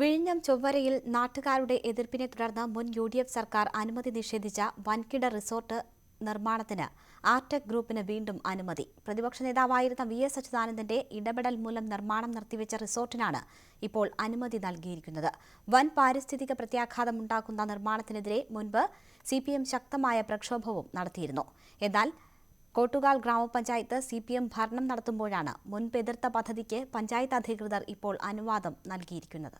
വിഴിഞ്ഞം ചൊവ്വരയിൽ നാട്ടുകാരുടെ എതിർപ്പിനെ തുടർന്ന് മുൻ യു ഡി എഫ് സർക്കാർ അനുമതി നിഷേധിച്ച വൻകിട റിസോർട്ട് നിർമ്മാണത്തിന് ആർടെക് ഗ്രൂപ്പിന് വീണ്ടും അനുമതി. പ്രതിപക്ഷ നേതാവായിരുന്ന വി എസ് അച്യുതാനന്ദന്റെ ഇടപെടൽ മൂലം നിർമ്മാണം നിർത്തിവെച്ച റിസോർട്ടിനാണ് ഇപ്പോൾ അനുമതി നൽകിയിരിക്കുന്നത്. വൻ പാരിസ്ഥിതിക പ്രത്യാഘാതം ഉണ്ടാക്കുന്ന നിർമ്മാണത്തിനെതിരെ മുൻപ് സി പി എം ശക്തമായ പ്രക്ഷോഭവും നടത്തിയിരുന്നു. എന്നാൽ കോട്ടുകാൽ ഗ്രാമപഞ്ചായത്ത് സി പി എം ഭരണം നടത്തുമ്പോഴാണ് മുൻപെതിർത്ത പദ്ധതിക്ക് പഞ്ചായത്ത് അധികൃതർ ഇപ്പോൾ അനുവാദം നൽകിയിരിക്കുന്നത്.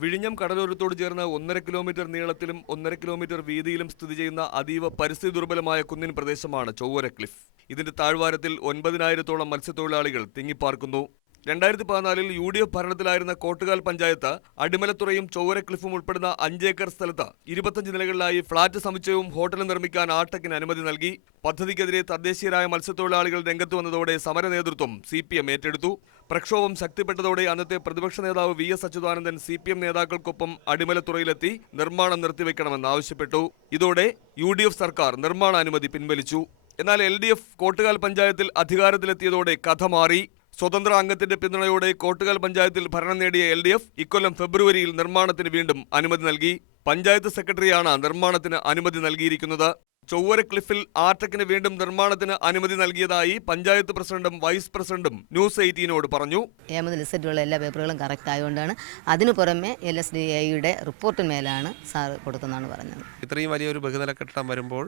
വിഴിഞ്ഞം കടലോരത്തോട് ചേർന്ന് ഒന്നര കിലോമീറ്റർ നീളത്തിലും ഒന്നര കിലോമീറ്റർ വീതിയിലും സ്ഥിതി ചെയ്യുന്ന അതീവ പരിസ്ഥിതി ദുർബലമായ കുന്നിൻ പ്രദേശമാണ് ചൊവ്വര ക്ലിഫ്. ഇതിന്റെ താഴ്വാരത്തിൽ ഒൻപതിനായിരത്തോളം മത്സ്യത്തൊഴിലാളികൾ തിങ്ങിപ്പാർക്കുന്നു. രണ്ടായിരത്തി പതിനാലിൽ യു ഡി എഫ് ഭരണത്തിലായിരുന്ന കോട്ടുകാൽ പഞ്ചായത്ത് അടിമലത്തുറയും ചോവരക്ലിഫും ക്ലിഫും ഉൾപ്പെടുന്ന അഞ്ചേക്കർ സ്ഥലത്ത് ഇരുപത്തഞ്ച് നിലകളിലായി ഫ്ളാറ്റ് സമുച്ചയവും ഹോട്ടലും നിർമ്മിക്കാൻ ആട്ടക്കിന് അനുമതി നൽകി. പദ്ധതിക്കെതിരെ തദ്ദേശീയരായ മത്സ്യത്തൊഴിലാളികൾ രംഗത്ത് വന്നതോടെ സമര നേതൃത്വം സി പി എം ഏറ്റെടുത്തു. പ്രക്ഷോഭം ശക്തിപ്പെട്ടതോടെ അന്നത്തെ പ്രതിപക്ഷ നേതാവ് V S Achuthanandan C P M നേതാക്കൾക്കൊപ്പം അടിമലത്തുറയിലെത്തി നിർമ്മാണം നിർത്തിവെക്കണമെന്ന് ആവശ്യപ്പെട്ടു. ഇതോടെ യു ഡി എഫ് സർക്കാർ നിർമ്മാണാനുമതി പിൻവലിച്ചു. എന്നാൽ എൽ ഡി എഫ് കോട്ടുകാൽ പഞ്ചായത്തിൽ അധികാരത്തിലെത്തിയതോടെ കഥ മാറി. സ്വതന്ത്ര അംഗത്തിന്റെ പിന്തുണയോടെ കോട്ടുകാൽ പഞ്ചായത്തിൽ ഭരണം നേടിയ എൽ ഡി എഫ് ഇക്കൊല്ലം ഫെബ്രുവരിയിൽ നിർമ്മാണത്തിന് വീണ്ടും അനുമതി നൽകി. പഞ്ചായത്ത് സെക്രട്ടറിയാണ് നിർമ്മാണത്തിന് അനുമതി നൽകിയിരിക്കുന്നത്. ചൊവ്വര ക്ലിഫിൽ ആർടെക്കിന് വീണ്ടും നിർമ്മാണത്തിന് അനുമതി നൽകിയതായി പഞ്ചായത്ത് പ്രസിഡന്റും വൈസ് പ്രസിഡന്റും ന്യൂസ് എയ്റ്റീനോട് പറഞ്ഞു. ഏമത് ലിസ്റ്റിലുള്ള എല്ലാ പേപ്പറുകളും കറക്റ്റ് ആയതുകൊണ്ടാണ്. അതിനു പുറമെ എൽ എസ് ഡി ഐയുടെ റിപ്പോർട്ടിന്മേലാണ് സാർ കൊടുക്കുന്നതാണ് പറഞ്ഞത്. ഇത്രയും വലിയൊരു ബഹുതല കെട്ടിടം വരുമ്പോൾ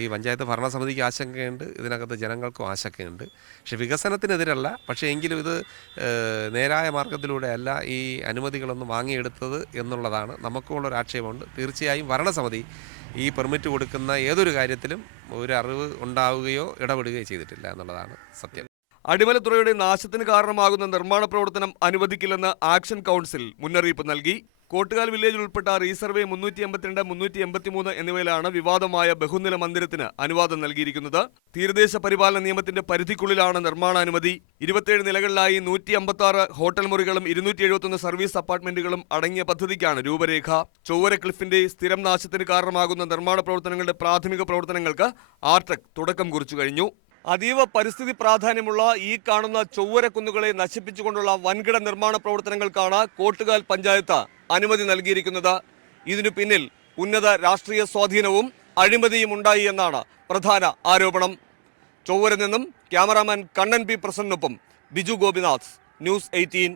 ഈ പഞ്ചായത്ത് ഭരണസമിതിക്ക് ആശങ്കയുണ്ട് ഇതിനകത്ത് ജനങ്ങൾക്കും ആശങ്കയുണ്ട്. പക്ഷെ വികസനത്തിനെതിരല്ല പക്ഷേ എങ്കിലും ഇത് നേരായ മാർഗത്തിലൂടെ അല്ല ഈ അനുമതികളൊന്നും വാങ്ങിയെടുത്തത് എന്നുള്ളതാണ്. നമുക്കുള്ളൊരു ആക്ഷേപമുണ്ട് തീർച്ചയായും ഭരണസമിതി ഈ പെർമിറ്റ് കൊടുക്കുന്ന ഏതൊരു കാര്യത്തിലും ഒരു അറിവ് ഉണ്ടാവുകയോ ഇടപെടുകയോ ചെയ്തിട്ടില്ല എന്നുള്ളതാണ് സത്യം. അടിമലത്തുറയുടെ നാശത്തിന് കാരണമാകുന്ന നിർമ്മാണ പ്രവർത്തനം അനുവദിക്കില്ലെന്ന് ആക്ഷൻ കൗൺസിൽ മുന്നറിയിപ്പ് നൽകി. കോട്ടുകാൽ വില്ലേജിൽ ഉൾപ്പെട്ട റീസർവേ മുന്നൂറ്റി എൺപത്തിരണ്ട് മുന്നൂറ്റി എൺപത്തിമൂന്ന് എന്നിവയിലാണ് വിവാദമായ ബഹുനില മന്ദിരത്തിന് അനുവാദം നൽകിയിരിക്കുന്നത്. തീരദേശ പരിപാലന നിയമത്തിന്റെ പരിധിക്കുള്ളിലാണ് നിർമ്മാണാനുമതി. ഇരുപത്തിയേഴ് നിലകളിലായി നൂറ്റി അമ്പത്തി ഹോട്ടൽ മുറികളും ഇരുന്നൂറ്റി എഴുപത്തൊന്ന് സർവീസ് അപ്പാർട്ട്മെന്റുകളും അടങ്ങിയ പദ്ധതിക്കാണ് രൂപരേഖ. ചൊവ്വര ക്ലിഫിന്റെ സ്ഥിരം നാശത്തിന് കാരണമാകുന്ന നിർമ്മാണ പ്രവർത്തനങ്ങളുടെ പ്രാഥമിക പ്രവർത്തനങ്ങൾക്ക് ആർടെക് തുടക്കം കുറിച്ചു കഴിഞ്ഞു. അതീവ പരിസ്ഥിതി പ്രാധാന്യമുള്ള ഈ കാണുന്ന ചൊവ്വര കുന്നുകളെ നശിപ്പിച്ചുകൊണ്ടുള്ള വൻകിട നിർമ്മാണ പ്രവർത്തനങ്ങൾക്കാണ് കോട്ടുകാൽ പഞ്ചായത്ത് അനുമതി നൽകിയിരിക്കുന്നത്. ഇതിനു പിന്നിൽ ഉന്നത രാഷ്ട്രീയ സ്വാധീനവും അഴിമതിയും ഉണ്ടായി എന്നാണ് പ്രധാന ആരോപണം. ചൊവ്വര നിന്നും ക്യാമറാമാൻ കണ്ണൻ പി പ്രസന്നൊപ്പം ബിജു ഗോപിനാഥ് ന്യൂസ് എയ്റ്റീൻ.